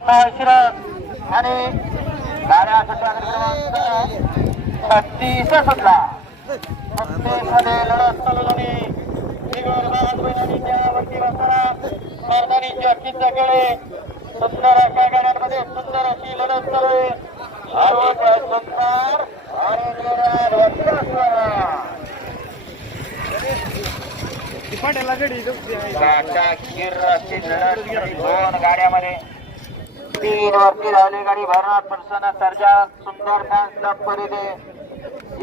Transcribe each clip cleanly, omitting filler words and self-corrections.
आणि गाड्या सुटला क्रमांक 36 सुटला. मध्ये लढत चालू झाली. मर्दानी जॅकीचा खेळे सुंदर अशा गाड्यांमध्ये सुंदर अशी लढत चालू आहे. सुंदर दोन गाड्यामध्ये 3 वरती राहिली गाडी भरणार प्रसन्न सर्जा सुंदर फॅन्स परिधे.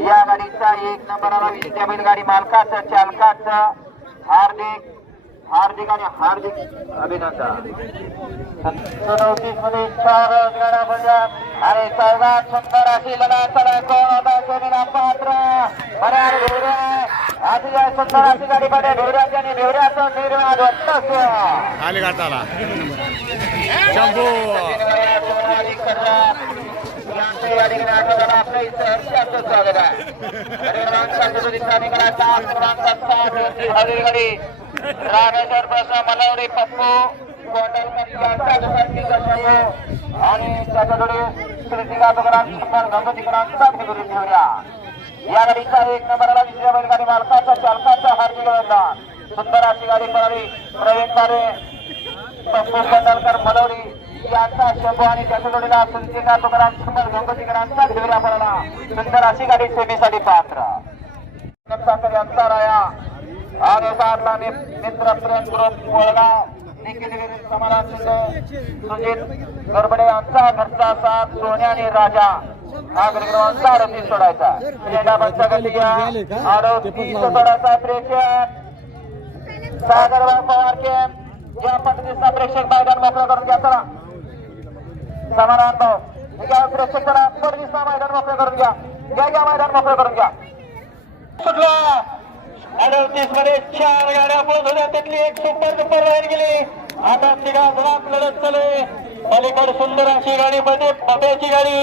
या गाडीचा 1 नंबरला विजेत्या बैलगाडी मालकाचं चालकाचं हार्दिक आणि हार्दिक अभिनंदन. 37 मध्ये 4 गाड्या भरल्या आणि सर्वात सुंदर अशी लढत पात्र अतिशय सुंदर अशी गाडी मध्ये ढोऱ्याची आणि ढोऱ्याचं निर्माण आले गाठाला शंभू स्वागत आहे. रामेश्वर प्रसाद मलावडी पप्पू आणि त्याच्याकडे या गाडीचा 1 नंबरला विजय बैलगाडी मालकाचा चालकाचा हार्दिक अभिनंदन. सुंदर अशी गाडी पळाली. प्रवीण बारे पप्पू कोंडलकर मलवडी यांचा शंभू आणि त्याच्या जोडीला संचिका तुकाराम सुंदर गंगोतीकरांचा घेऊया पडला. सुंदर अशी गाडी सेमीसाठी पात्र यांचा राया आणि साधला मित्र प्रेम ग्रुप कोळगाव निखिल समाधान सुजित गडबडे यांचा घरचा साथ सोन्या आणि राजा हा कार्यक्रमांचा रती सोडायचा. सोडायचा प्रेक्षक सागरराव पवार कॅम्प या पद्धतीचा प्रेक्षक मैदान मोकळं करून घ्या. चला समाधान भाऊ या प्रेक्षक चला पद्धतीचा मैदान मोकळं करून घ्या. घ्या मैदान मोकळं करून घ्या. सुटला 38 मध्ये 4 गाड्या पळत होत्या. त्यातली एक सुपर राहील गेली. आता तिघा जणात लढत चालू आहे. अलीकड सुंदर अशी गाडी मध्ये बब्याची गाडी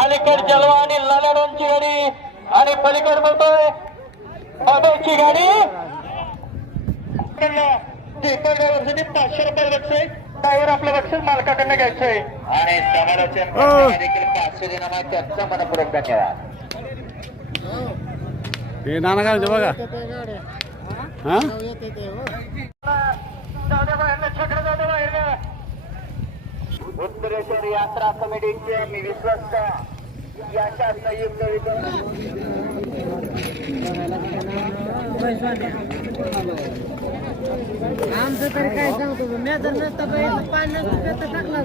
अलीकड जलवा आणि लालाडोंची गाडी आणि पलीकड बोलतोय बब्याची गाडी 500 रुपये बक्षीस टायर आपलं बक्षीस मालकाकडनं घ्यायचंय आणि समालोचन देखील 500 देणार त्यांचा मनपूर्वक धन्यवाद. हे नाना काय होते बघा हा उत्तरेश्वर यात्रा कमिटीचे मी विश्वस्त याच्या संयुक्त आमचं तरी काय सांगतो मी जर नसतं पाणी नसतं टाकला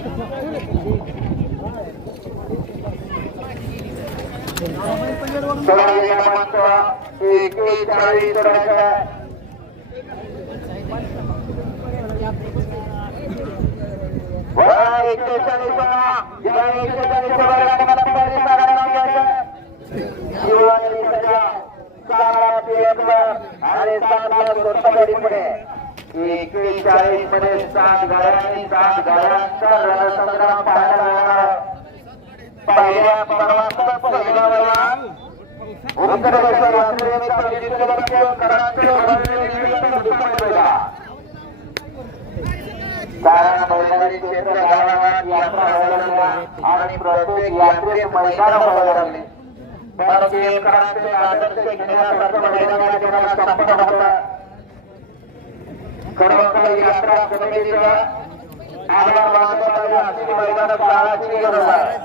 आणि 41 मध्ये 7 गाड्यांनी 7 गाड्यांचा रणसंग्राम पाहायला पहिल्या पर्वाचा पहिला वयान उत्तरेश्वर यात्रेचा कारण बैलगाडी क्षेत्र गावागावात यात्रा आणि प्रत्येक यात्रेत मैदान व्हायला लागले. परदेशकरांचे आदर्श घेण्यासारखं मैदानात संपन्न होता. खरोखर यात्रा कमिटीचा आभार मानण्यासाठी अशी मैदान काळाची गरज आहे.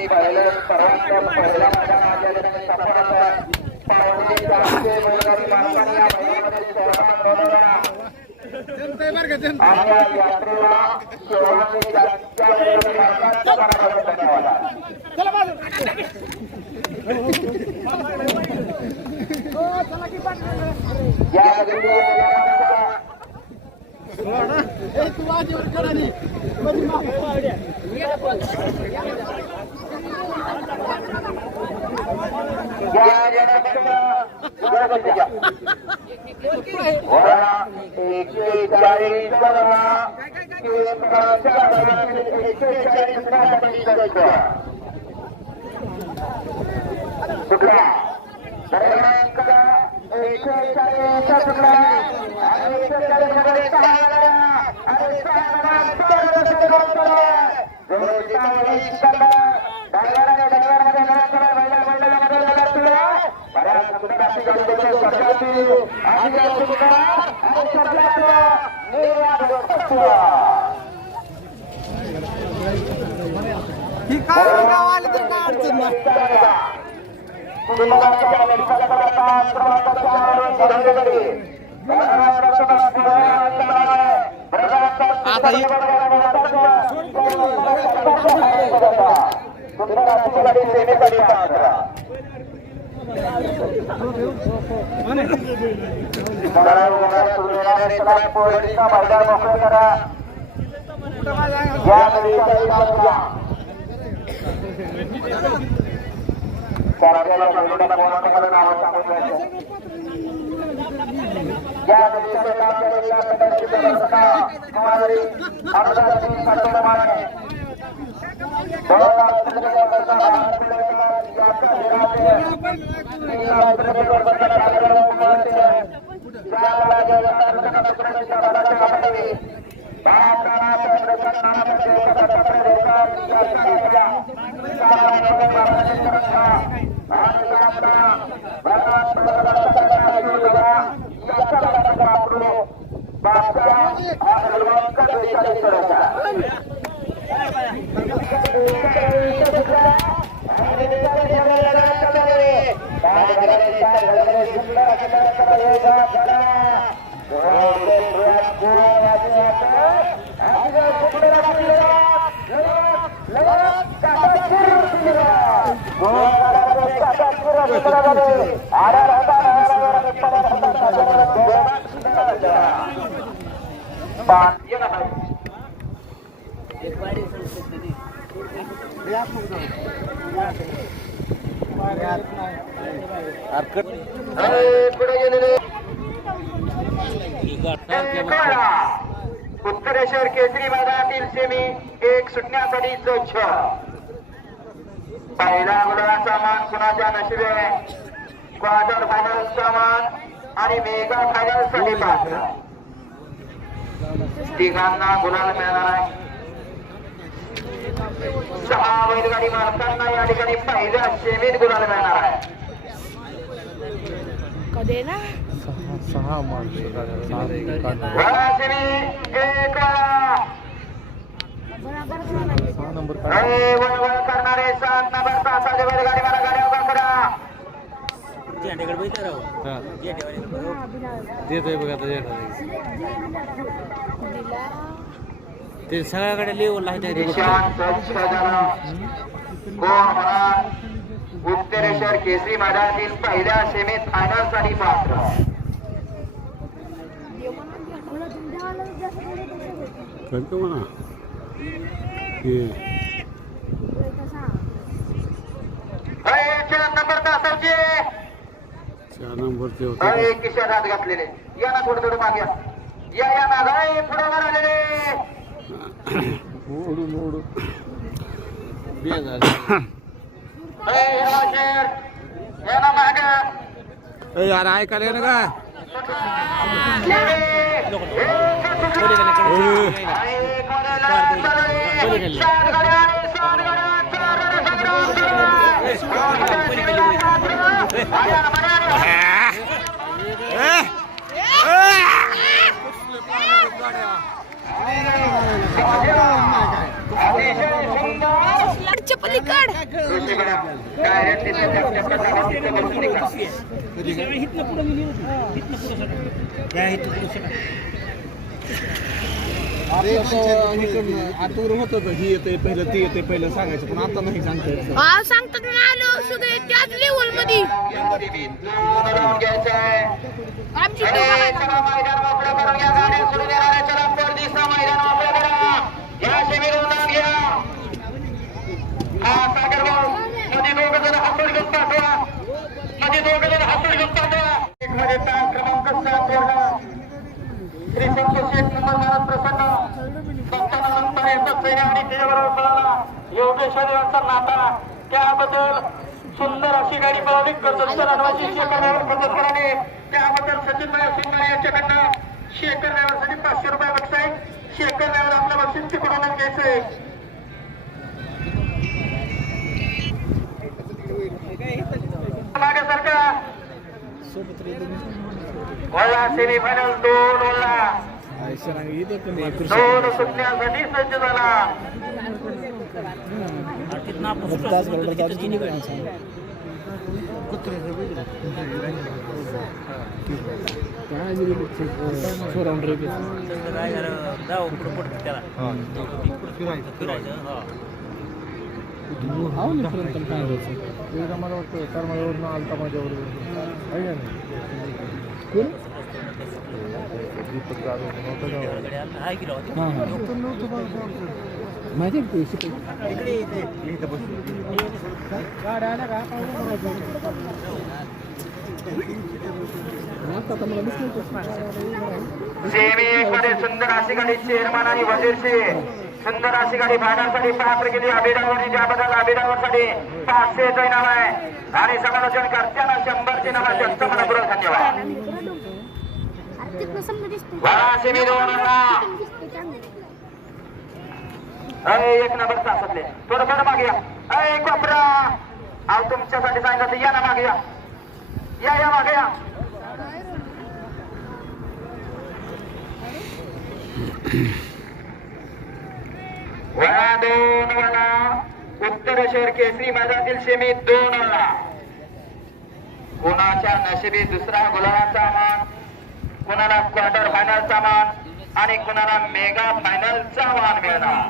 आणि पहिल्या सर्वांच्या पहिल्या मैदानात या ठिकाणी सफर पावणे 400 बैलगाडी मालकांनी या मैदानामध्ये सहभाग नोंदवला आणि या यात्रेला सर्वांनी जास्तीत बैलगाडी मालकांचा मनापासून धन्यवाद. या उत्तरेश्वर केसरी मैदानातील सेमी एक सुटण्यासाठी स्वच्छ पहिला गुलाचा मान कुणाच्या नशिबे क्वार्टर फायनलचा मान आणि मेगा फायनल साठी पात्र तिघांना गुलाल मिळणार आहे. 6 बैलगाडी मालकांना या ठिकाणी पहिल्या सेमीत गुलाल मिळणार आहे. करणारे 7 नंबर तासाचे बैलगाडी मला गाडी उभा करा. ते सगळ्याकडे लिहून उत्तरेश्वर केसरी मैदानातील पहिल्या सेमीत फायनल साठी पात्र. नंबर तासाचे 4 नंबरचे किशोर हात घातलेले या ना थोडं थोडं मागे या ना गाय पुढे वर आलेले यार ऐकायला ना का पलीकड प्रयत्न करून देखा. आतूर होत ही येते पहिलं ती येते पहिलं सांगायचं पण आता नाही सांगता येत. सांगतात ना आलो सगळे त्याच लेवल मध्ये यामध्ये बी 2 राऊंड घ्यायचा आहे. आमची आणि चला मैदान मोकळं करून घ्या. गाड्या सुरू देणाऱ्या चला परदेसा मैदान मोकळं करा. या शिबिरावर नाव घ्या. हा सागर भाऊ मध्ये 2 जण हातोड घेऊन पाठवा. मध्ये 2 जण हातोड घेऊन पाठवा. एक मध्ये तास क्रमांक 7 वरला श्री संकेत नंबर महाराज प्रसन्न संताना नंतर येतात सैन्य आणि त्याच्याबरोबर पळाला योगेश्वर यांचा नाता. त्याबद्दल सुंदर अशी गाडी पळवली कर्जतकर अनवाजी शेखर ड्रायव्हर कर्जतकरांनी. त्याबद्दल सचिन भाई सिंगारे यांच्याकडनं शेखर ड्रायव्हरसाठी 500 रुपये बक्षीस. शेखर ड्रायव्हर आपलं बक्षीस तिकडून घ्यायचंय. मागे सरका वळला सेमीफायनल 2 वळला 2 सुटण्यासाठी सज्ज झाला. मला वाटतं करमाळ्यावरून आलता माझ्याबरोबर माहिती सेमी 1 मध्ये सुंदर अशी गाडी चेअरमन आणि वजीरची सुंदर अशी गाडी भाड्यासाठी पात्र केली. अभिडावर ज्याबद्दल अभिडावरसाठी 500चं इनाम आहे आणि समालोचन करताना 100चे नाव जास्त मनपूर्वक धन्यवाद. सेमी 2 1 नंबर तासातले थोडं मागे या. कोपरा अहो तुमच्यासाठी सांगितलं या ना मागे या. या मागे या. वळा 2 वळा उत्तर शहर केसरी मैदानातील सेमी 2 वळा. कोणाच्या नशिबी दुसरा गुलाबाचा मान, कोणाला क्वार्टर फायनलचा मान आणि कोणाला मेगा फायनलचा मान मिळणार.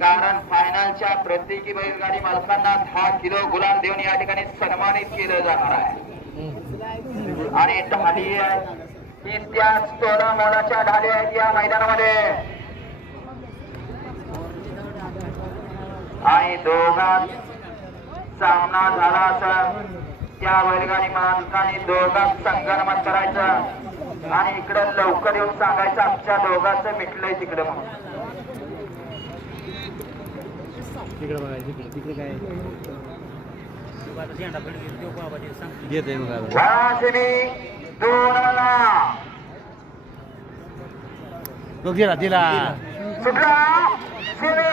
कारण फायनलच्या प्रत्येकी बैलगाडी मालकांना 10 किलो गुलाल देऊन या ठिकाणी सन्मानित केलं जाणार आहे. आणि ढाली आहे ही त्याच तोडा मोलाच्या ढाली आहेत या मैदानामध्ये. आणि दोघांत सामना झाला असेल त्या बैलगाडी मालकांनी दोघांत संगनमत करायचं आणि इकडे लवकर येऊन सांगायचं आमच्या दोघांचं मिटलंय तिकडे म्हणून. तिकडे बघायचं तिकडे काय दिला सुटला सेमी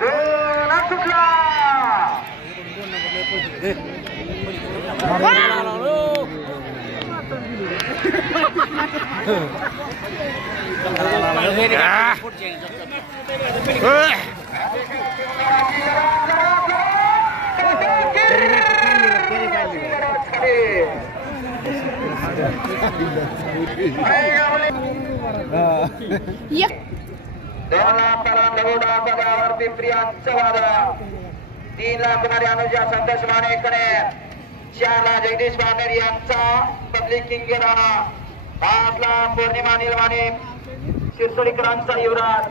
2 सुटला. पिंपरी वादा 3 ला कुमारी अनुजा संतोष मानेकडे 4 ला जगदीश बानेर यांचा पब्लिक किंग राणा 5 ला पौर्णिमा निलवाने शिरसोलीकरांचा युवराज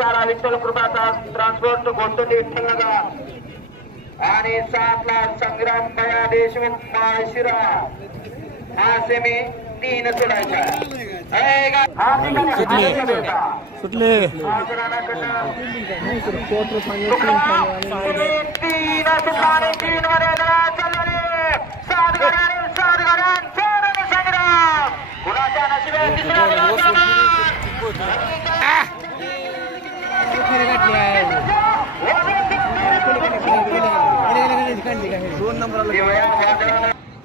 6 विठ्ठल कृपाचा ट्रान्सपोर्ट गोंटोली विठ्ठलनगर आणि 7 ला संग्राम भया देशमुख माळशिरा. हा सेमी 3 सोडायचा. सुटले 3 सुटला आणि 3 मध्ये चालले 7 गाड्यांचा संग्राम. कुणाच्या नशिबे तिसरा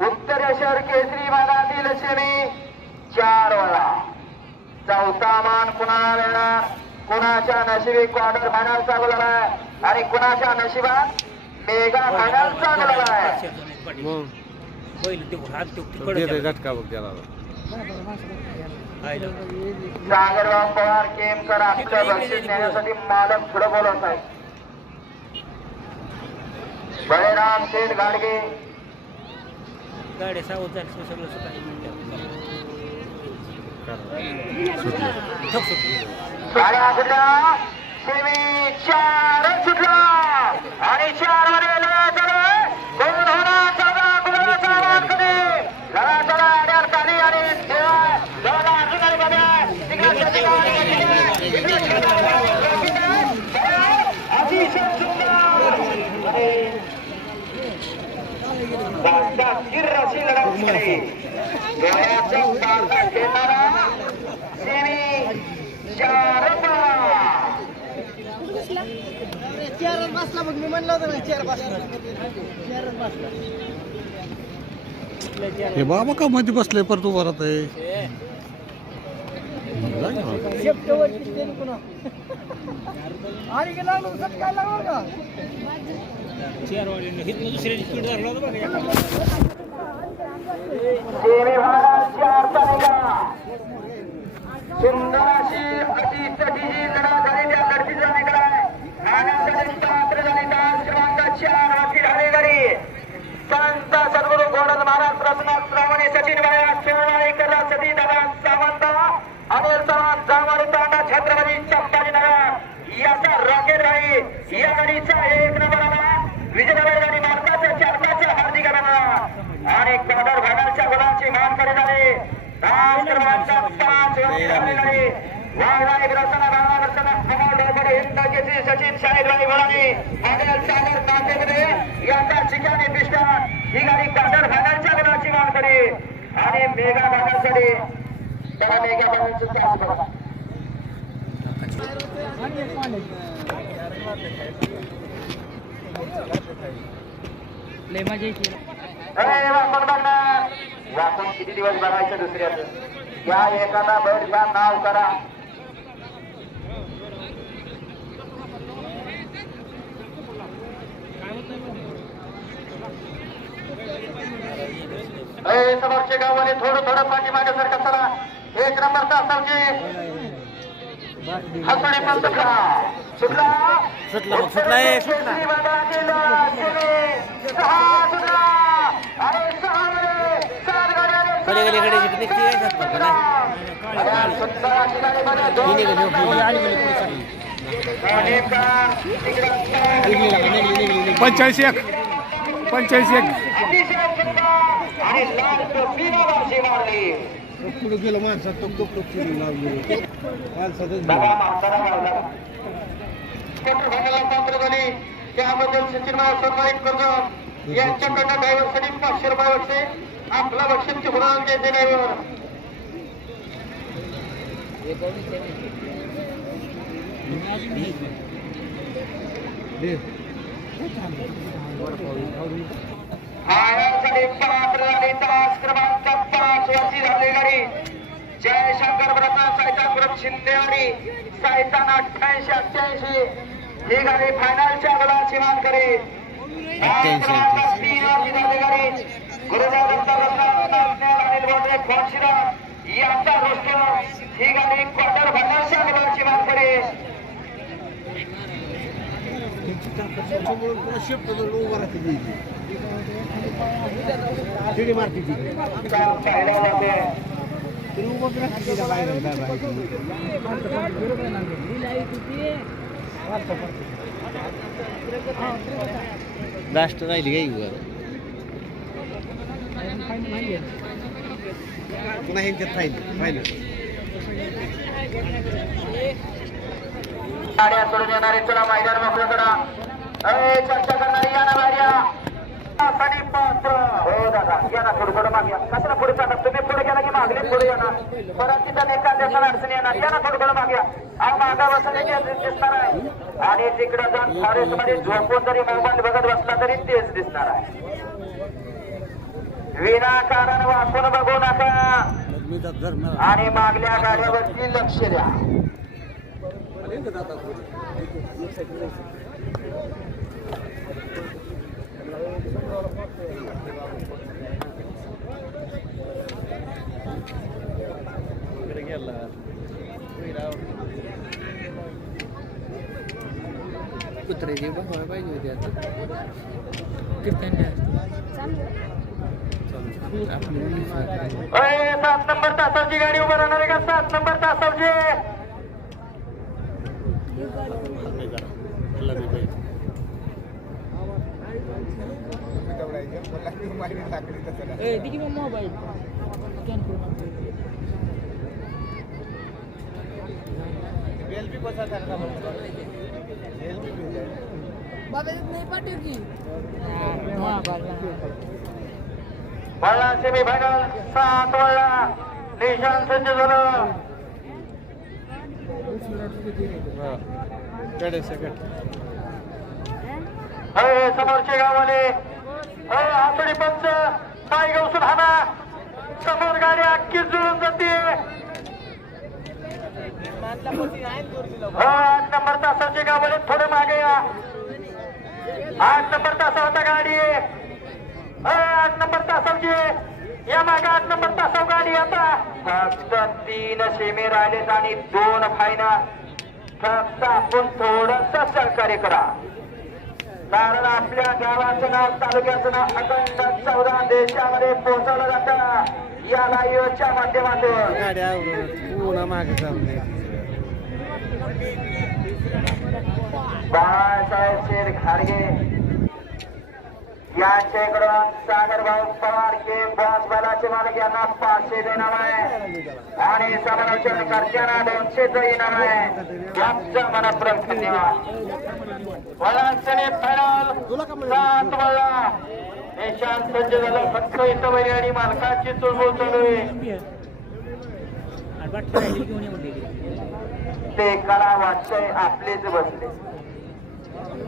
उत्तर शहर केसरी मैदानातील सेमी 4 वळा. चौथा मान कुणाला मिळणार, कुणाच्या नशिबी क्वार्टर फायनलचा गुलाल आहे आणि कुणाच्या नशिबात मेगा फायनलचा गुलाल आहे. पाटील मग पहिलं ते हात तो तिकडे देते झटका बघ त्याला सागरराव पवार केमकर आपलं बक्षीस नेण्यासाठी मालक पुढे बोलवत आहे. बळीराम शेठ गाडगे गाड्या सावध झाली सगळं सुटायला गाड्या सुटल्या सेमी 4 सुटला आणि 4 मध्ये लढा चालू आहे. कोण होणार चौदा गुलाबाचा मानकरी लढा चला अड्यार खाली आणि दोन अजूनही बघा अतिशय सुंदर गिर अशी लढत झाली. डोळ्याचा तारका खेळणारा सेमी 4 चेअरच बसला बघ मी म्हणलं होतं ना चेअर बसला चेअरच बसला हे बाबा का मध्ये बसले पर तू वरात आहे शेपटवरती ते पुन्हा आणि गेला सट काय लागणार का चेअर वाढले हिथनं दुसऱ्या स्पीड धरला होता बघा सेमी भागात 4 चा निघाला. सुंदर अशी अटीतटीची लढा झाली. त्या लढतीचा निकाल आहे नाण्यासाठी पात्र झाली. तास क्रमांक 4 वरती ढालेकरी संत सद्गुरू गोडल महाराज रत्नाथ श्रावणी सचिन बाया शिवनाळेकर सती दादा सावंत अनिल सावंत जांभळी तांडा छत्रपती संभाजीनगर याचा रॉकेट राही या गाडीचा 1 नंबरला विजयनगर आणि भारताच्या 4 हार्दिक अभिनंदन आणि कॉर्नर फायनलच्या गुणाची मान करी झाली. तास क्रमांक 5 वरती ढालेकरी वाघाई विरासना रामावर्षना अमोल डोबडे हिंद केसरी सचिन शाहीरबाई भराणे अनिल सागर नातेकडे यांचा चिकाने पिस्टन ही गाडी क्वार्टर फायनलच्या गुणाची मान करी आणि मेगा भागासाठी त्याला मेगा भागाचं तास बघा. लय मजा येते वाकून बघणार वाकून किती दिवस बघायचं दुसऱ्याचं या एखादा बैलचा नाव करा. समोरचे गावाने थोडं पाठीमागे सरका चला. 1 नंबरचा असावची हसडी पण सुटला सुटला बघ, सुटला एक. सुटला आणि 6 कडे निघते पंच्याऐंशी एक पुढे गेलं माणसात तो त्याबद्दल सचिन सन्मानित करतो. यांच्याकडनं ड्रायव्हरसाठी 500 रुपये बक्षीस आपला बक्षीस होणार घ्यायचे ड्रायव्हर. आळ्यासाठी पात्र झाली. तास क्रमांक 5 वरची झाली गाडी जयशंकर प्रसाद सायता ग्रुप शिंदे आणि सायतान 88-88 ही गाडी फायनलच्या गुणाची मान करी. गुरुदेव यांचा रोस्टर ही गाडी क्वार्टर फायनलच्या गुणाची मान करी. लास्ट राहिली काही पुन्हा ह्यांच्यात फायनल गाड्या सोडून येणारे चला मैदान मोकळं करा. चर्चा करणारी या ना गाड्या पात्र हो दादा या ना थोडं मागया कशाला पुढे जाणार तुम्ही पुढे गेला की मागले पुढे येणार परत तिथं एखाद्या अडचणी येणार या ना थोडं मागया मागा बसण्याची दिसणार आहे आणि तिकडे जाऊन फॉरेस्ट मध्ये झोपून जरी मोबाईल बघत बसला तरी तेच दिसणार आहे. विनाकारण वाचून बघू नका आणि मागल्या गाड्यावरती लक्ष द्या. कुत्र्याची बघायला पाहिजे होती आता अरे 7 नंबर तासाची गाडी उभं राहणार आहे का 7 नंबर तासाची मोबाईल नाही पाठव की वळला सेमी फायनल 7 वळला निशान सज्ज झालं अरे समोरचे गाववाले अरे हातडी पंच पाय गवसून हाना समोर गाडी अख्खी जुळून जाते 8 नंबर तासाचे गाववाले थोडे मागे या 8 नंबर तासा होता गाडी 8 नंबर तासाची या मागे 8 नंबर तासाव गाडी आता फक्त 3 सेमी राहिलेत आणि 2 फायनल फक्त आपण थोडस सहकार्य करा कारण आपल्या गावाचं नाव तालुक्याचं नाव अखंड 14 देशामध्ये पोहोचवलं जातं या लाईव्हच्या माध्यमातून बाळासाहेब शेठ खारगे यांच्याकडून सागरभाऊ पवार के बॉस बलाचे मालक यांना 500 इनाम आहे आणि समालोचन कर्त्यांना 200 इनाम आहे यांचं मनपूर्वक धन्यवाद वळांचने फायनल 7 वळला निशान सज्ज झालं फक्त इथं बैल आणि मालकाची चुळबुळ चालू आहे ते कला वाटतंय आपलेच बसले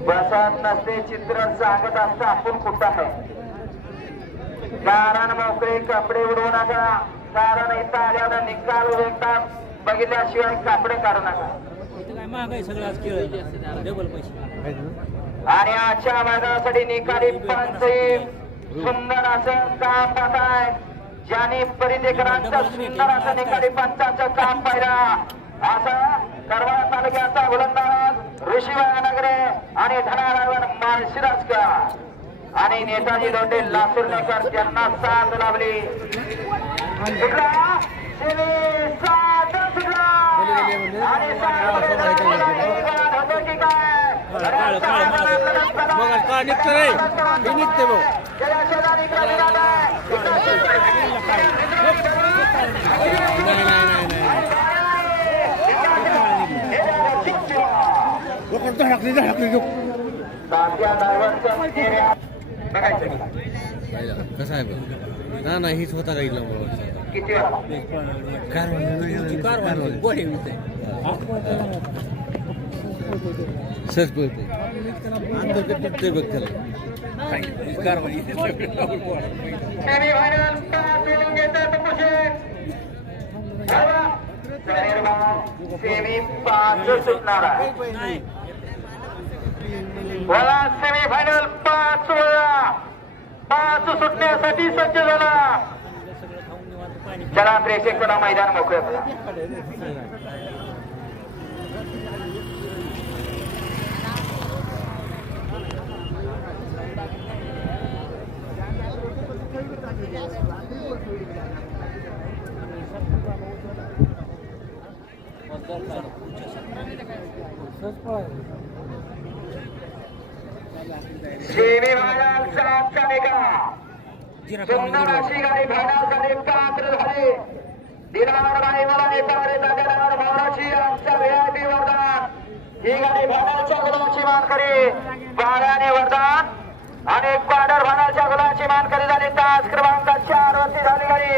बसत नसते चित्र सांगत असतं आपण कुठं आहे कारण मोकळे कपडे उडवू नका कारण इथं आल्यानं निकाल उडवतात बघितल्याशिवाय कपडे काढू नका महागाई सगळं आज केलं डबल पैसे आणि आजच्या मैदानासाठी निकाली पंच सुंदर असं काम पाहत आहे ज्याने परिदेकरांचं सुंदर असं निकाली पंचाचं काम पाहिलं असं करवाळा तालुक्याचा गोलंदाज ऋषीबाई नगरे आणि धनारायण माळशिरसकर आणि नेताजी लोंढे लासूरनेकर त्यांना साथ लाभली सुटला सेमी साथ सुटला आणि होतो की काय निघतो रे हे निघते भाऊ कसं आहे ना नाही हीच होता काही सहज बोलते तुटते बघ सेमी 5 सुटणार आहे सेमी फायनल 5 वेळा 5 सुटण्यासाठी सज्ज झाला चला प्रेक्षकांना मैदान मोकळे करा सेमी फायनल 7चा निकाल सुंदर अशी गाडी फायनलसाठी पात्र झाली दिलावर गाडी मला नेतावरे जागेवर भावनाची आमच्या VIP वरदान ही गाडी फायनलच्या गुलाची मानकरी बाळ्याने वरदान आणि क्वार्टर फायनलच्या गुलाची मानकरी झाली तास क्रमांक 4 वरती झाली गाडी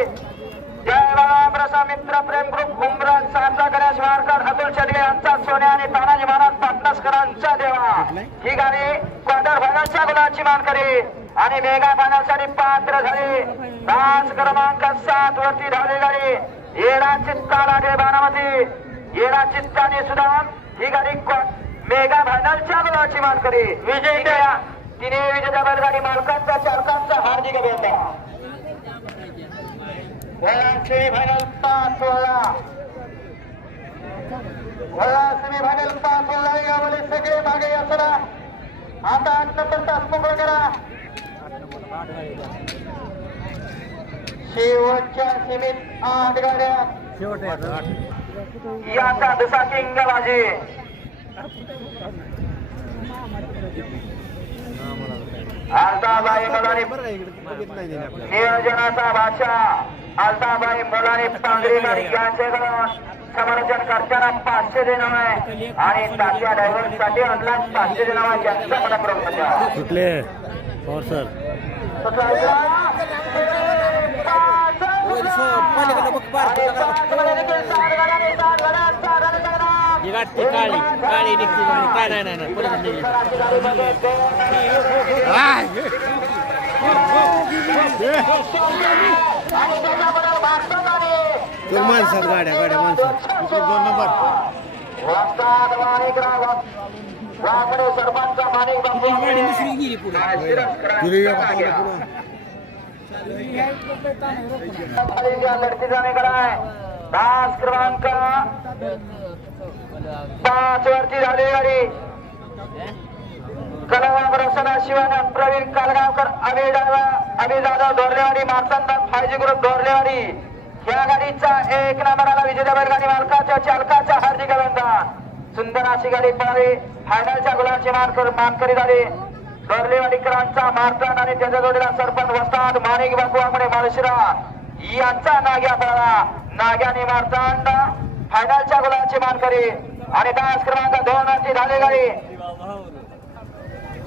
जय बाळा प्रसा मित्र प्रेम ग्रुप उमरान सारचा गणेश वारकर अतुल शेडगे यांचा सोन्या आणि तानाजी महाराज पाटणसकरांचा देवा ही गाडी क्वार्टर फायनलच्या गुलाची मानकरी आणि मेगा फायनल साठी पात्र झाली तास क्रमांक 7 वरती धावली गाडी येडा चित्ता लागे बाणामती येडा चित्ताने सुद्धा ही गाडी मेगा फायनलच्या गुलाची मानकरी विजयी तिने विजेत्या बैलगाडी मालकांचा चालकांचा हार्दिक अभिनंदन. सेमीफायनल 5 सेमीफायनल 5 यामध्ये सगळे मागे या चला. आता 8 नंबर तास मोकळा करा. शेवटच्या सीमेत 8 गाड्या. याचा दुसरा किंग बाजी. आलताबाई मुलानी नियोजनाचा बादशाह आलताबाई मुलानी पांगरीवाडी यांच्याकडून समर्थन करताना 500 देणं आहे आणि तात्या ड्रायव्हरसाठी ऑनलाईन 500 देणं आहे. ज्यांचा मला प्रमुख कुठले पवार सर काळी काळी निघते काय नाही परत माणसात गाड्या गाड्या माणसात 2 नंबर सरपंच माणिक गाडी दुसरी गेली पुढे लढती जाणे कराय. तास क्रमांक 5 वरती झाली गाडी. कलावा प्रसन्न शिवानंद प्रवीण कालगावकर अभि जाधव दोरलेवाडी मार्तंड फायजी ग्रुप दोरलेवाडी या गाडीचा 1 नंबरला विजेत्या बैलगाडी मालकाच्या चालकाच्या हार्दिक अभिनंदन. सुंदर अशी गाडी पळाली. फायनलच्या गुलाची मानकरी झाली. दोरलेवाडीकरांचा मार्तंड आणि त्याच्या जोडीला सरपंच वस्ताद माणिक बापू माळशिरा यांचा नाग्या पळाला. नाग्याने मार्तंड फायनलच्या गुलाची मानकरी आणि तास क्रमांक 2 वरती झाली गाडी.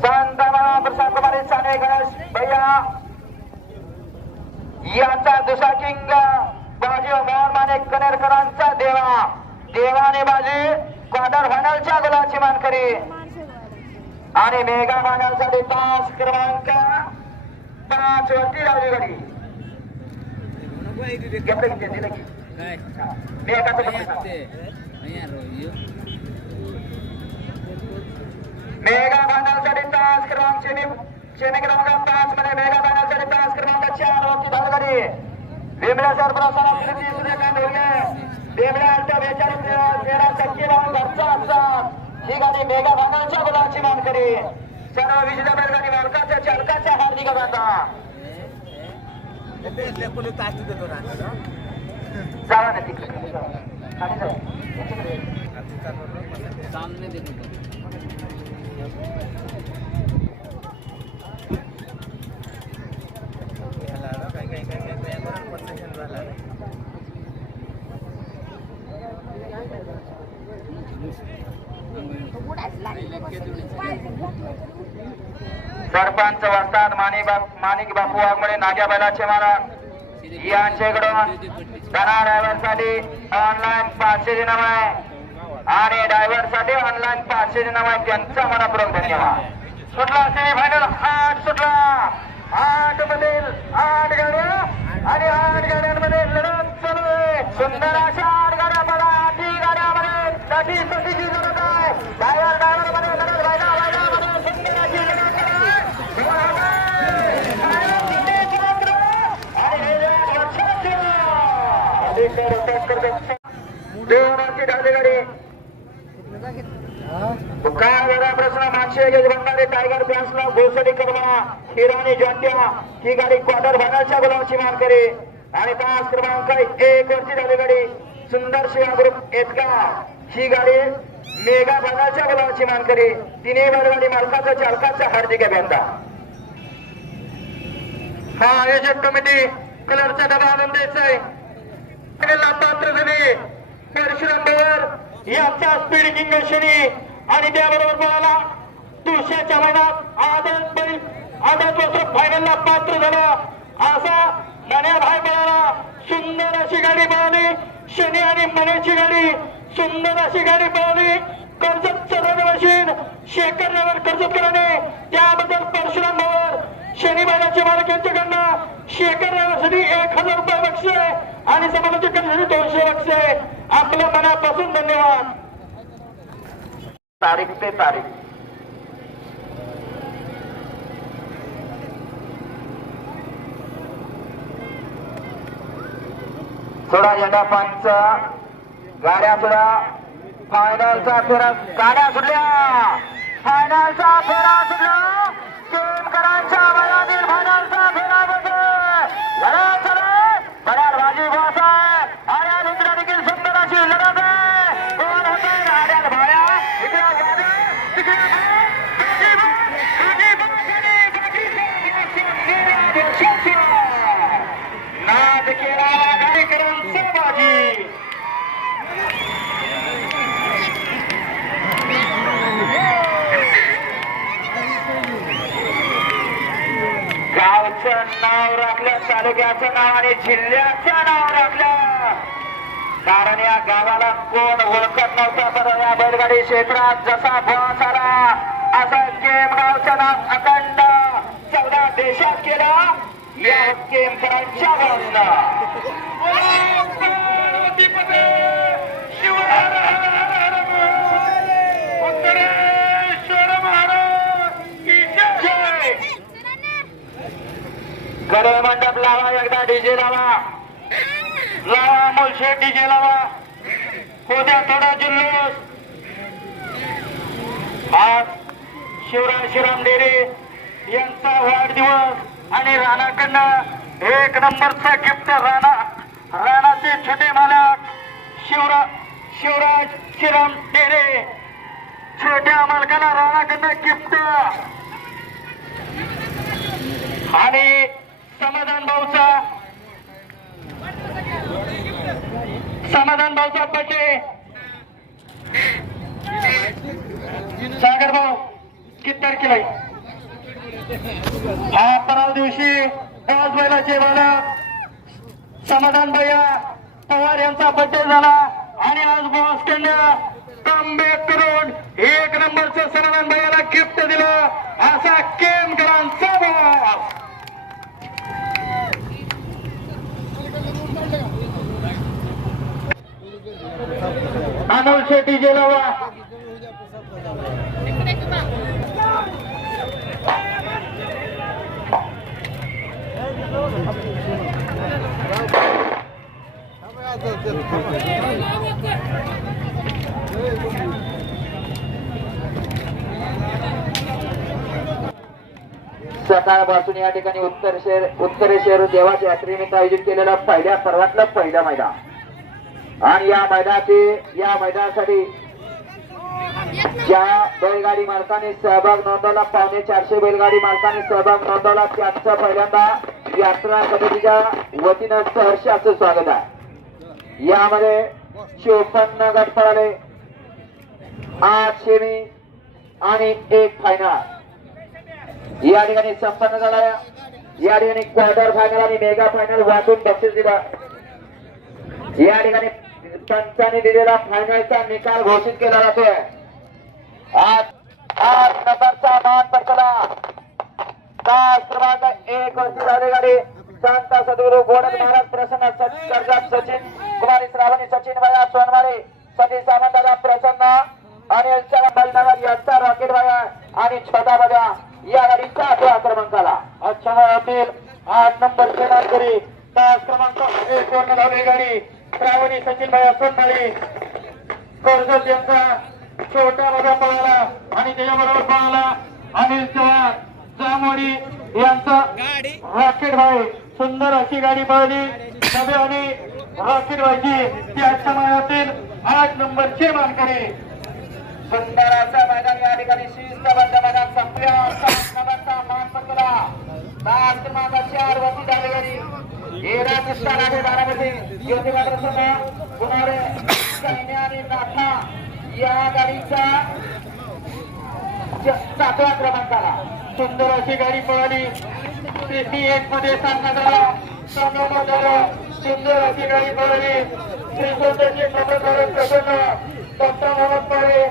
संत प्रसाद कुमारी साने गणेश भैया यांचा दुसरा किंग बाजी मोहन माने कनेरकरांचा देवाने बाजी क्वार्टर फायनलच्या गुलाची मानकरी आणि मेगा फायनलसाठी तास क्रमांक 5 वरती लावली गाडी. मेगा फायनलसाठी तास क्रमांक सेमी क्रमांक 5 मध्ये मेगा फायनलसाठी तास क्रमांक 4 वरती धाव गाडी. विमल्या सरपंचाला बेमल्या 42 टक्के लावून घरचा असतात. ही गाडी मेगा फायनलच्या गुलाची मानकरी सर्व विजेत्या बैलगाडी मालकाच्या चालकाच्या हार्दिक अभिनंदन. जावा ना तिकडे सरपंच वस्ताद माणिक बापू वाघमोडे नाग्या बैलाचे महाराज यांच्याकडून धना ड्रायव्हर साठी ऑनलाईन 500 दिनाम आहे आणि ड्रायव्हर साठी ऑनलाईन 500 दिनाम आहे. त्यांचा मनापूर्वक धन्यवाद. सुटला सेमीफायनल 8 सुटला. 8 मधील 8 गाड्या आणि 8 गाड्यांमध्ये लढत चालू आहे. सुंदर अशा 8 गाड्या मला 8 गाड्यामध्ये साठी लढत आहे. ड्रायव्हर मध्ये लढत व्हायला सुंदर अशी लढत देवनाची ढाली गाडी काय वेळा प्रश्न मागचे बनणारे टायगर फॅन्सला घोषणी करमा हिराणी जॉन्ट्या ही गाडी क्वार्टर फायनलच्या गुलाची मानकरी आणि तास क्रमांक 1 वरची झाली गाडी सुंदर शिवा ग्रुप एतका ही गाडी मेगा फायनलच्या गुलाची मानकरी. तिन्ही बैलगाडी मालकाच्या चालकाच्या हार्दिक अभिनंदन. हा आयोजक कमिटी कलरचा डबा आणून द्यायचा आहे. पात्र झाले परशुराम पवार यांचा स्पीड किंग शनी आणि त्याबरोबर बोलायला तुळशीच्या महिन्यात आदत वर्ष फायनलला पात्र झाला असा मन्या भाई बोलायला सुंदर अशी गाडी पळाली. शनी आणि मण्याची गाडी सुंदर अशी गाडी पळाली. कर्जत चढवणे मशीन शेखर कर्जतकरांनी त्याबद्दल परशुराम पवार शनी बैलाच्या मालक यांच्याकडनं शेखर साठी 1000 रुपये बक्षीस आणि समालोचक करण्यासाठी 200 बक्षीस. आपल्या मनापासून धन्यवाद. तारीख ते तारीख सोडा झेंडा पंच गाड्या सुद्धा फायनलचा फेरा गाड्या सुटल्या फायनलचा फेरा सुटला केमकरांच्या वयातील फायनलचा फेरा बघतो बऱ्याच बाजी बॉस आहे आणि या दुसऱ्या देखील सुंदर अशी लढत आहे कोण होते गाड्या भाड्या नाद केला गाडीकरांचा बाजी गावचं नाव राखलं तालुक्याचं नाव आणि जिल्ह्याचं नाव राखलं कारण या गावाला कोण ओळखत नव्हतं तर या बैलगाडी क्षेत्रात जसा बॉस आला असं केमगावचं नाव अखंड 14 देशात केलं या केमकरांच्या बॉसनं करे मंडप लावा एकदा डीजे लावा मुलशेट डीजे लावा उद्या थोडा जुल्लूस आज शिवराज श्रीराम डेरे यांचा वाढदिवस आणि राणाकडनं 1 नंबरचा गिफ्ट राणाचे छोटे मालक शिवराज श्रीराम डेरे छोट्या मालकाला राणाकडनं गिफ्ट आणि समाधान भाऊचा बड्डे सागर भाऊ किती तारखेला हा परवा दिवशी आज बैलाचे मालक समाधान भैया पवार यांचा बड्डे झाला आणि आज बॉस कडनं कमबॅक करून 1 नंबरचं समाधान भैयाला गिफ्ट दिलं असा केमकरांचा बॉस अनोल शेट्टी जेलावा सकाळपासून या ठिकाणी उत्तरेश्वर देवाच्या यात्रेनिमित्त आयोजित केलेल्या पहिल्या पर्वातलं पहिलं मैदान आणि या मैदानासाठी ज्या बैलगाडी मालकाने सहभाग नोंदवला 450 बैलगाडी मालकाने सहभाग नोंदवला त्यांचं पहिल्यांदा यात्रा समितीच्या वतीनं सहर्ष असं स्वागत आहे। यामध्ये 54 गट पळाले 8 सेमी आणि 1 फायनल या ठिकाणी संपन्न झाला। या ठिकाणी क्वार्टर फायनल आणि मेगा फायनल वाटून बक्षीस दिला। या ठिकाणी पंचांनी दिलेला फायनलचा निकाल घोषित केला जातोय। आज नंबरचा मान पटकला तास क्रमांक 1 वरची झाली गाडी संत सद्गुरू गोडद महाराज प्रसन्न सर्जात सचिन कुमारी श्रावणी सचिन भाया सोनवारे सतीश सावंत दादा प्रसन्न आणि बलनगर यांचा रॉकेट भाया आणि छोटा बघा या गाडीचा 8व्या क्रमांकाला अच्छातील 8 नंबरचे मानकरी तास क्रमांक 1 वर धावली गाडी श्रावणी सचिन भाया सोनवारे कर्जत यांचा छोटा बघा पळाला आणि त्याच्याबरोबर पळाला अनिल चव्हाण जामोडी यांचा रॉकेट भाई सुंदर अशी गाडी पळली नवे आणि रॉकेट भाईची त्याच्या मायातील 8 नंबरचे मानकरी सुंदर असं मैदान या ठिकाणी शिस्तबद्ध मैदान संपल्या 7 नंबरचा मान पटकला तास क्रमांक 4 वरती झाली गाडी येरा कृष्णा गाडी बारामती ज्योतिबा प्रसन्न कुमारे सैन्य आणि नाथा या गाडीचा 7व्या क्रमांकाला सुंदर अशी गाडी पळाली 1 मध्ये सामना झाला सुंदर अशी गाडी पळाली श्रीसोंदरचे प्रबंधक प्रसन्न डॉक्टर मोहम्मद पारे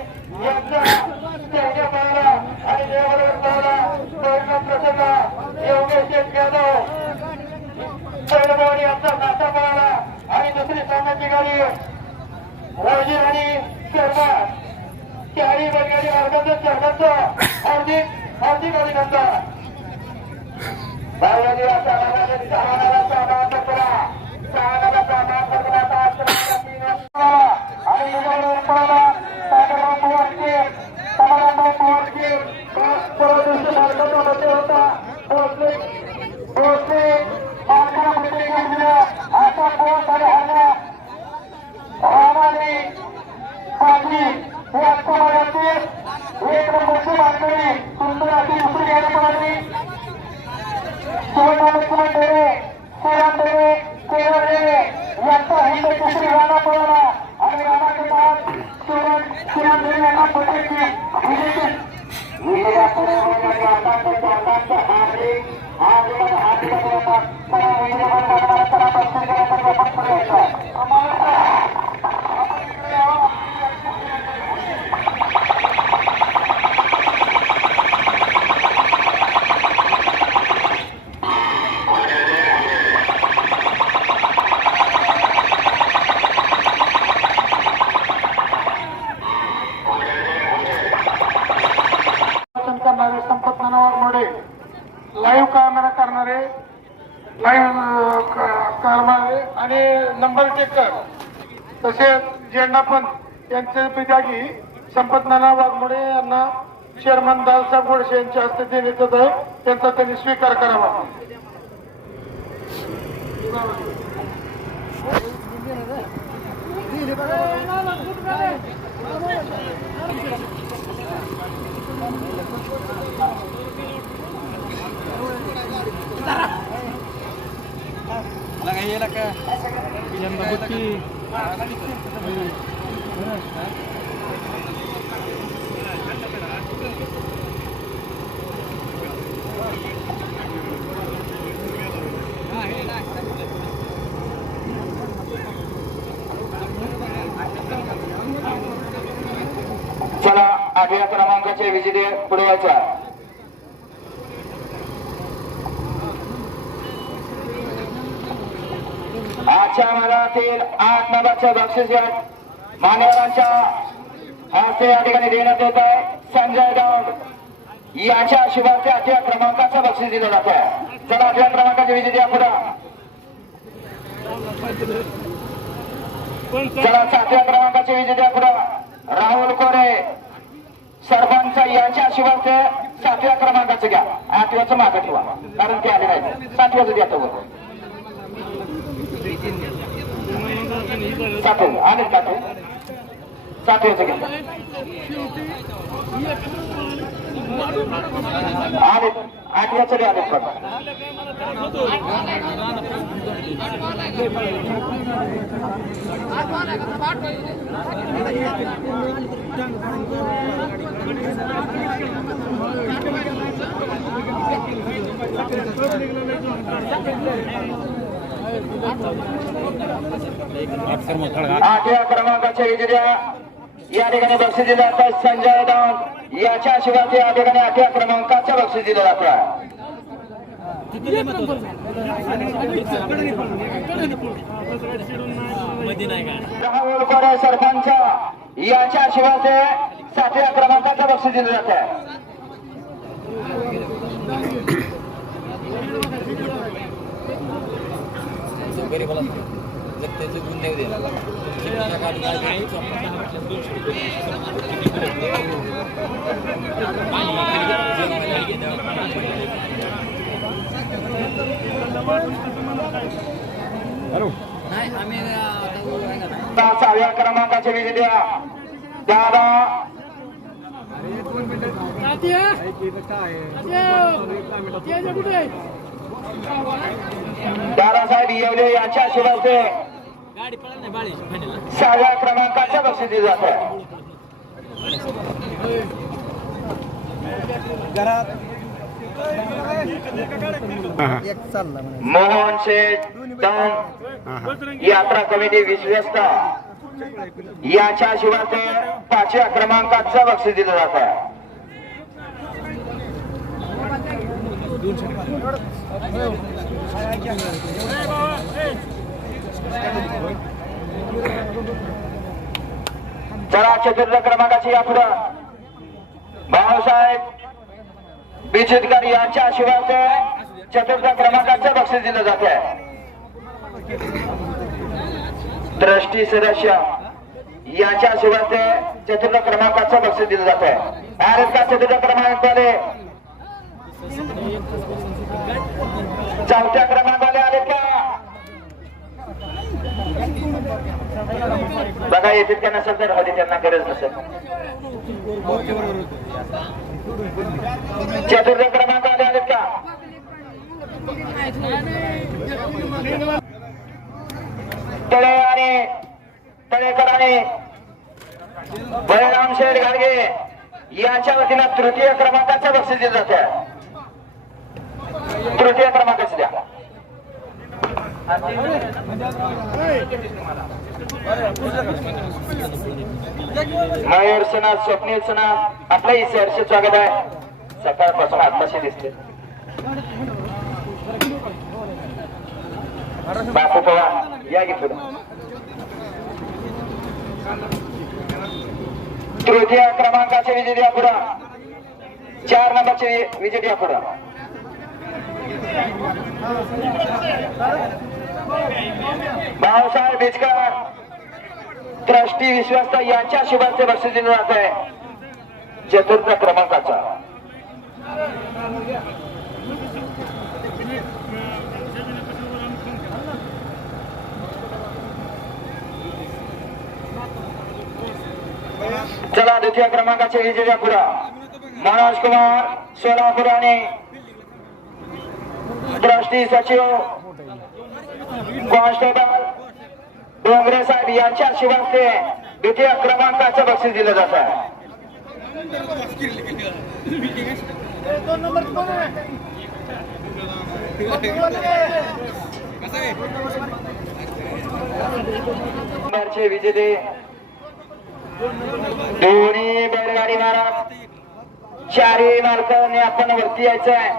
यांचा सैन्य पळाला आणि देवावर पळाला प्रसन्न योगेश यादव पैलवान यांचा नाता पळाला आणि दुसरी सामन्याची गाडी राजी आणि शर्मा चारी बैलगाडी मार्गाचं चढण्याचं हार्दिक अभिनंदन बैलगाडी मानकरी राजकुमार यांची एक नंबरची मानकरी सुंदर अशी दुसरी गाडी पळाली सुवर्णलक्ष्मण डेरे श्रीराम डेरे केवळ डेरे यांचा हिंद तिसरी राणा पळवला आणि राणाचे नाव श्रीराम डेरे यांना पटेलची संपत नावामध्ये लाईव्ह कॅमेरा करणारे लाईव्ह करणारे आणि नंबर चेकर तसेच झेंडापंच यांचे विभागी संपत नाना वाघमोडे यांना चेअरमन दालसाहेब गोडसे यांच्या हस्ते देण्यात येत आहे त्यांचा त्यांनी स्वीकार करावा. चला 8व्या क्रमांकाचे विजेते पुढे यायचा. आजच्या मैदानातील 8 नंबरचे बक्षीस मान्यवरांच्या हस्ते या ठिकाणी देण्यात येत आहे. संजय गावड यांच्या शुभार्थे 8व्या क्रमांकाचं बक्षीस दिलं जात आहे. चला 8व्या क्रमांकाचे विजेते पुढे. चला 7व्या क्रमांकाचे विजेते पुढे राहुल कोरे सरपंच यांच्या शुभार्थे 7व्या क्रमांकाचं घ्या. 8व्याचं मागे ठेवा कारण ते आले नाही. 7व्याचं द्या तो 7 आले का ते 7व्याचं घ्या आले 8व्याचं द्या आले आठव्या क्रमांकाचे विजेते या ठिकाणी बक्षीस दिलं जातं. संजय दान याच्या शिवाय या ठिकाणी 8व्या क्रमांकाचं बक्षीस दिलं जातं. राहुल कोरे सरपंच याच्या शिवाय 7व्या क्रमांकाचं बक्षीस दिलं जातं. सहाव्या क्रमांकाचे विजेते दादासाहेब येवले यांच्या शिवाय 6व्या क्रमांकाचं बक्षीस दिलं जातं. मोहन शेठ दान यात्रा कमिटी विश्वस्त याच्या शिवाय 5व्या क्रमांकाचं बक्षीस दिलं जातं. चला 4थ्या क्रमांकाची यापुढे भाऊसाहेब बिचितकर यांच्या शिवाय 4थ्या क्रमांकाचं बक्षीस दिलं जात आहे. ट्रस्टी सदस्य यांच्या शिवाय 4थ्या क्रमांकाचं बक्षीस दिलं जात आहे. आहेत का 4थ्या क्रमांकाले 4थ्या क्रमांकाले आहेत का बघा येतील का नसेल तर हळदी त्यांना गरज नसेल. चतुर्थ क्रमांक आले आहेत का? तळे आणि तळेकरांनी बळराम शेठ गाडगे यांच्या वतीनं तृतीय क्रमांकाचं बक्षीस दिलं जात आहे. तृतीय क्रमांकाच द्या. मयूर सना, स्वप्नील सना आपलंही सहर्ष स्वागत आहे. सकाळपासून आत्ताशी दिसते. बापू पवार या की पुढे. तृतीय क्रमांकाचे विजेते पुढं. 4 नंबरचे विजेते पुढं. भाऊसाहेब बेचकर ट्रस्टी विश्वस्त यांच्या शुभांचे बक्षीस दिले जात आहे. चतुर्थ क्रमांकाचा चला द्वितीय क्रमांकाचे विजेते पुढं. मनोज कुमार सोलापूर आणि ट्रस्टी सचिव कॉन्स्टेबल डोंगरे साहेब यांच्या शिवांते द्वितीय क्रमांकाचं बक्षीस दिलं जात आहे. नंबरचे विजेते दोन्ही बैलगाडी महाराज. 4ही मालकांनी आपण वरती यायचं आहे.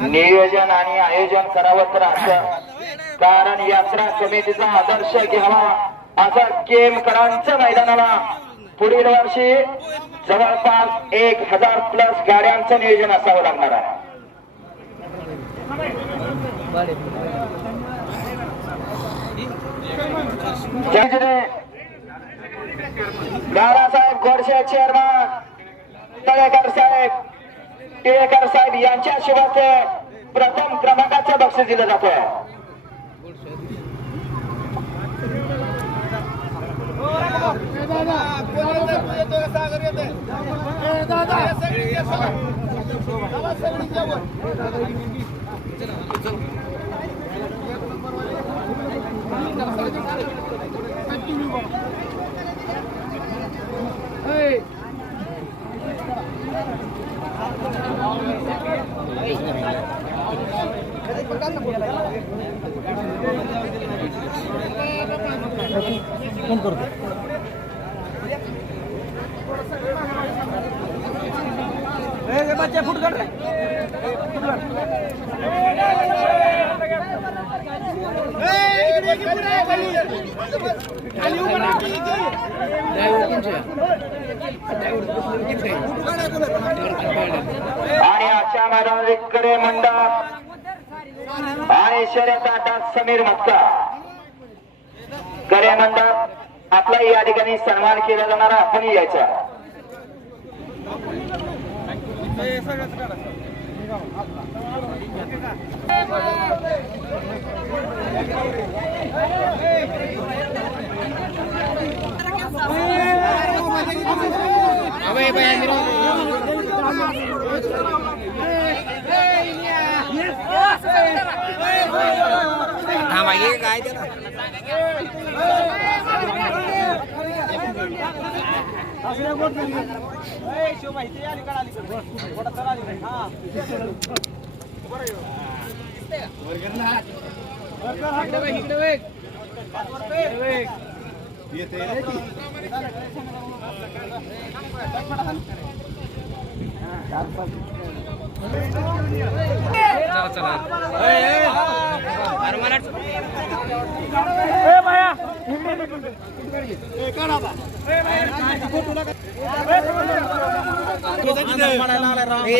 नियोजन आणि आयोजन करावं तर असं, कारण यात्रा समितीचा आदर्श घ्यावा असा केमकरांच्या मैदानाला पुढील वर्षी जवळपास 1000+ गाड्यांचं नियोजन असावं लागणार आहे. दादासाहेब गोडसे चेअरमन, तळेकर साहेब, टिळेकर साहेब यांच्या शुभाचे प्रथम क्रमांकाचं बक्षीस दिलं जात आहे. फोन करतो. बच्चा फुट कर रे. आणि आजच्या मैदानात करे मंडप आणि शर्यत आटात समीर मक्का. करे मंडप आपला या ठिकाणी सन्मान केला जाणार, आपण यायचा.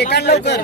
काय लवकर